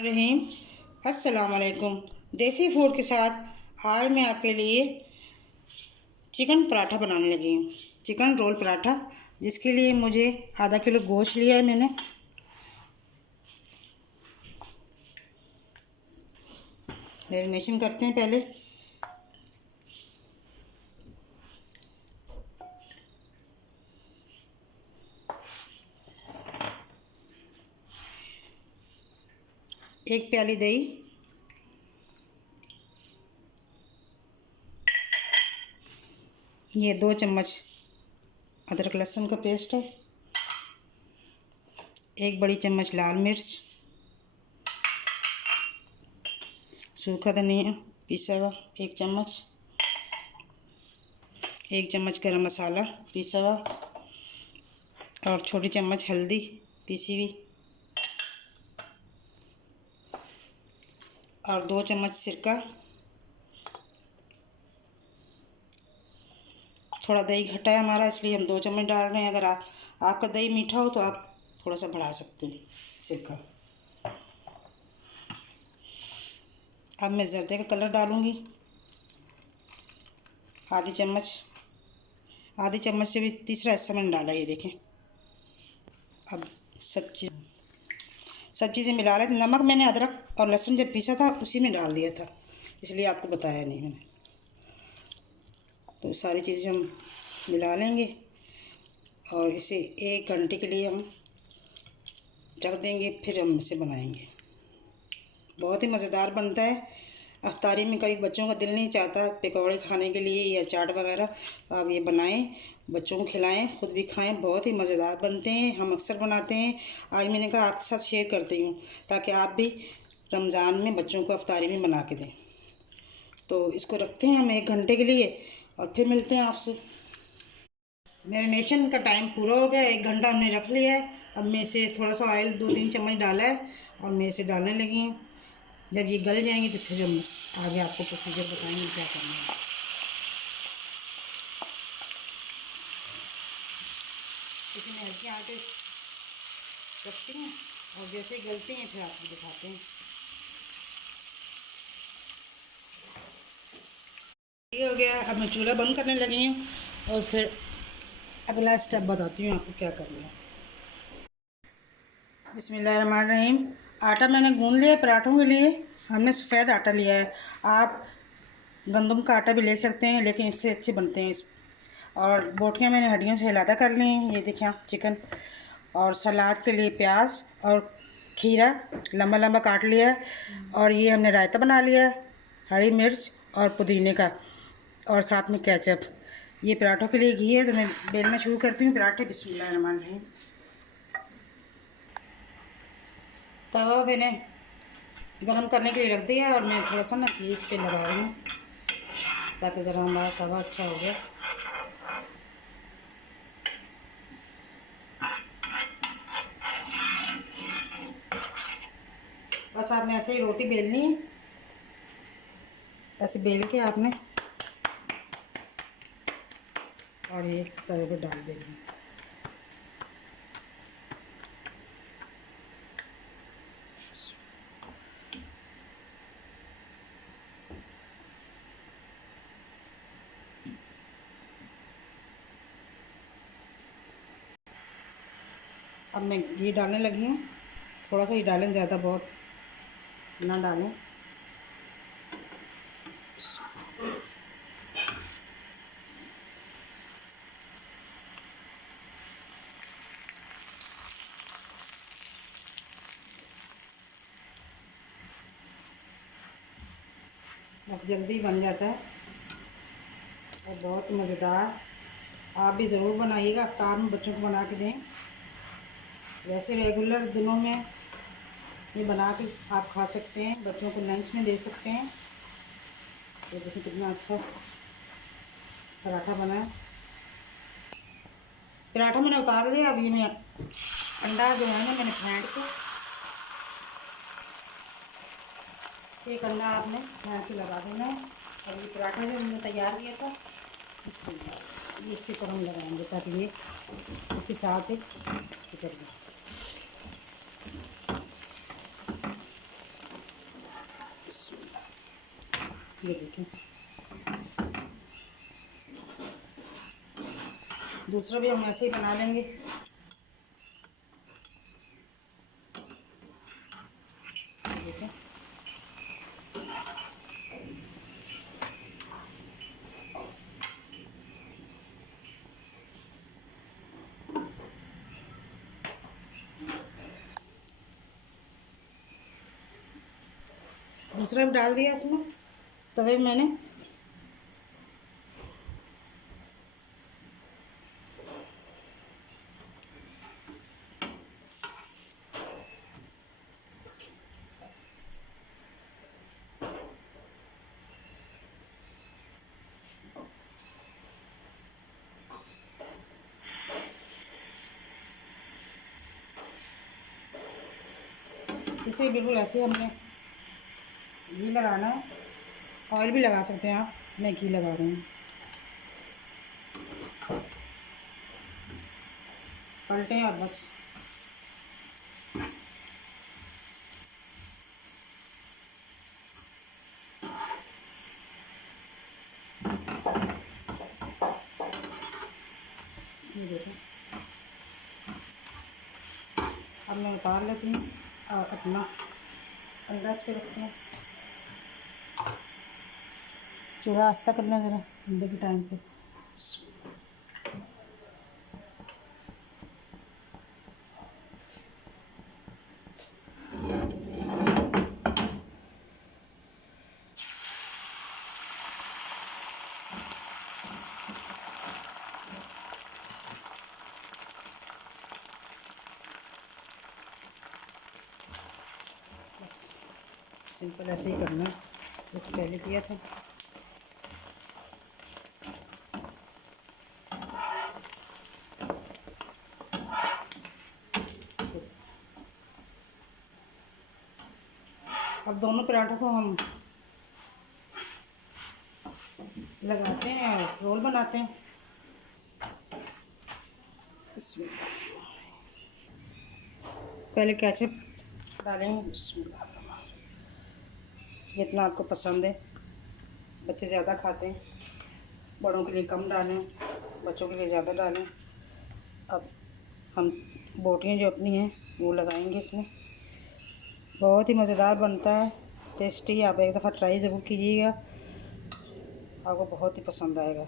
रहीम अस्सलाम वालेकुम। देसी फूड के साथ आज मैं आपके लिए चिकन पराठा बनाने लगी हूँ। चिकन रोल पराठा, जिसके लिए मुझे आधा किलो गोश्त लिया है मैंने। मैरिनेशन करते हैं पहले। एक प्याली दही, ये 2 चम्मच अदरक लहसुन का पेस्ट है, एक बड़ी चम्मच लाल मिर्च, सूखा धनिया पिसा हुआ 1 चम्मच, 1 चम्मच गरम मसाला पिसा हुआ और छोटी चम्मच हल्दी पीसी हुई और 2 चम्मच सिरका। थोड़ा दही घटा है हमारा, इसलिए हम 2 चम्मच डाल रहे हैं। अगर आपका दही मीठा हो तो आप थोड़ा सा बढ़ा सकते हैं सिरका। अब मैं ज़र्दे का कलर डालूँगी, आधी चम्मच से भी तीसरा हिस्सा मैंने डाला, ये देखें। अब सब चीज़ें मिला लें। नमक मैंने अदरक और लहसुन जब पीसा था उसी में डाल दिया था, इसलिए आपको बताया नहीं मैंने। तो सारी चीज़ें हम मिला लेंगे और इसे 1 घंटे के लिए हम रख देंगे, फिर हम इसे बनाएंगे। बहुत ही मज़ेदार बनता है। अफ्तारी में कई बच्चों का दिल नहीं चाहता पकौड़े खाने के लिए या चाट वगैरह, तो आप ये बनाएं, बच्चों को खिलाएं, खुद भी खाएं। बहुत ही मज़ेदार बनते हैं, हम अक्सर बनाते हैं। आज मैंने कहा आपके साथ शेयर करती हूँ ताकि आप भी रमज़ान में बच्चों को अफ्तारी में बना के दें। तो इसको रखते हैं हम 1 घंटे के लिए और फिर मिलते हैं आपसे। मैरिनेशन का टाइम पूरा हो गया, 1 घंटा हमने रख लिया है। अब मैं इसे थोड़ा सा ऑयल 2-3 चम्मच डाला है और मैं इसे डालने लगी हूँ। जब ये गल जाएंगे तो फिर हम आगे आपको प्रोसीजर बताएंगे क्या करना है। इसमें हल्के आटे रखते हैं और जैसे गलते हैं फिर आपको दिखाते हैं। ये हो गया। अब मैं चूल्हा बंद करने लगी हूँ और फिर अगला स्टेप बताती हूँ आपको क्या करना है। बिस्मिल्लाहिर्रहमानिर्रहीम। आटा मैंने गूंद लिया पराठों के लिए। हमने सफ़ेद आटा लिया है, आप गंदम का आटा भी ले सकते हैं, लेकिन इससे अच्छे बनते हैं। और बोटियाँ मैंने हड्डियों से हिलादा कर ली हैं, ये देखें आप चिकन। और सलाद के लिए प्याज और खीरा लंबा लंबा काट लिया है। और ये हमने रायता बना लिया है, हरी मिर्च और पुदीने का, और साथ में केचप। ये पराठों के लिए घी है, तो मैं बेलना शुरू करती हूँ पराठे। बिस्मिल्लाहिर्रहमानिर्रहीम। तवा मैंने गरम करने के लिए रख दिया और मैं थोड़ा सा ना घी इस पर लगा रही हूँ ताकि ज़रा हमारा तवा अच्छा हो गया। बस आपने ऐसे ही रोटी बेलनी है, ऐसे बेल के आपने और ये तवे पे डाल देंगे। अब मैं घी डालने लगी हूँ, थोड़ा सा ही डालें, ज़्यादा बहुत ना डालें। अब जल्दी बन जाता है और बहुत मज़ेदार। आप भी ज़रूर बनाइएगा, अफ्तार में बच्चों को बना के दें। वैसे रेगुलर दिनों में ये बना के आप खा सकते हैं, बच्चों को लंच में दे सकते हैं। तो देखिए कितना अच्छा पराठा बना है। पराठा मैंने उतार दिया। अब ये मैं अंडा जो है ना, मैंने फेंट के, एक अंडा आपने फेंट के लगा देना है। और ये पराठा जो हमने तैयार किया था ये इसके ऊपर हम लगाएंगे ताकि ये इसके साथ एक चिकन। ये देखिए, दूसरा भी हम ऐसे ही बना लेंगे। देखिए, दूसरा भी डाल दिया इसमें तवे में मैंने। इसे बिल्कुल ऐसे हमने घी लगाना है, ऑयल भी लगा सकते हैं आप, मैं घी लगा रही हूँ। पलटें और बस ये देखो, अब मैं उतार लेती हूँ और अपना अंडा इस पे रखती हूँ। चूल्हा आस्ता करना ज़रा ठंडे के टाइम पे। सिंपल ऐसे ही करना है जैसे पहले किया था। अब दोनों पराठों को हम लगाते हैं और रोल बनाते हैं। इसमें पहले केचप डालेंगे, जितना आपको पसंद है। बच्चे ज़्यादा खाते हैं, बड़ों के लिए कम डालें, बच्चों के लिए ज़्यादा डालें। अब हम बोटियाँ जो अपनी हैं वो लगाएंगे इसमें। बहुत ही मज़ेदार बनता है, टेस्टी। आप एक दफ़ा ट्राई ज़रूर कीजिएगा, आपको बहुत ही पसंद आएगा।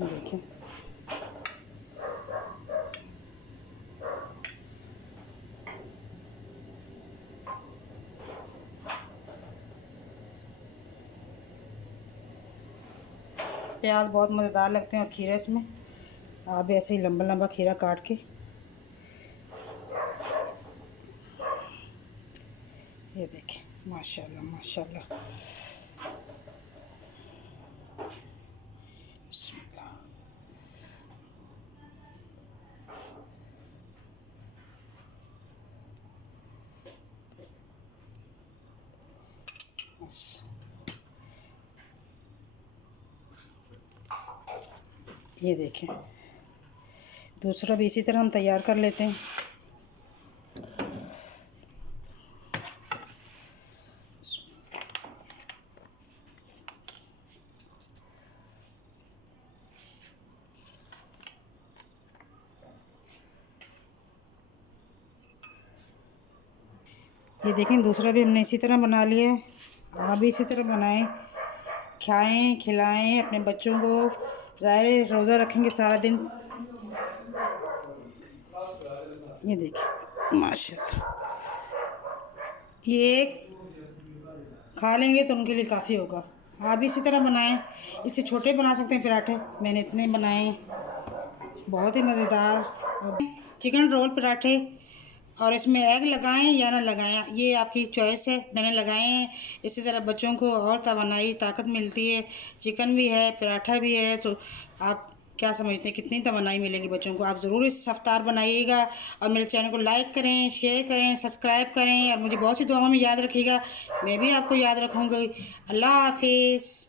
देखिए, प्याज बहुत मज़ेदार लगते हैं और खीरा इसमें। आप भी ऐसे ही लंबा लंबा खीरा काट के, ये देखिए, माशाल्लाह माशाल्लाह। ये देखें, दूसरा भी इसी तरह हम तैयार कर लेते हैं। ये देखें, दूसरा भी हमने इसी तरह बना लिया है। आप भी इसी तरह बनाएं, खाएं, खिलाएं अपने बच्चों को। ज़ाहिर रोज़ा रखेंगे सारा दिन। ये देखिए माशाल्लाह, ये खा लेंगे तो उनके लिए काफ़ी होगा। आप भी इसी तरह बनाएं। इससे छोटे बना सकते हैं पराठे, मैंने इतने बनाए हैं, बहुत ही मज़ेदार चिकन रोल पराठे। और इसमें एग लगाएं या ना लगाएं, ये आपकी चॉइस है। मैंने लगाए हैं, इससे ज़रा बच्चों को और तवानाई ताकत मिलती है। चिकन भी है, पराठा भी है, तो आप क्या समझते हैं कितनी तवानाई मिलेगी बच्चों को। आप ज़रूर इस इफ्तार बनाइएगा और मेरे चैनल को लाइक करें, शेयर करें, सब्सक्राइब करें और मुझे बहुत सी दुआओं में याद रखिएगा। मैं भी आपको याद रखूँगी। अल्लाह हाफिज़।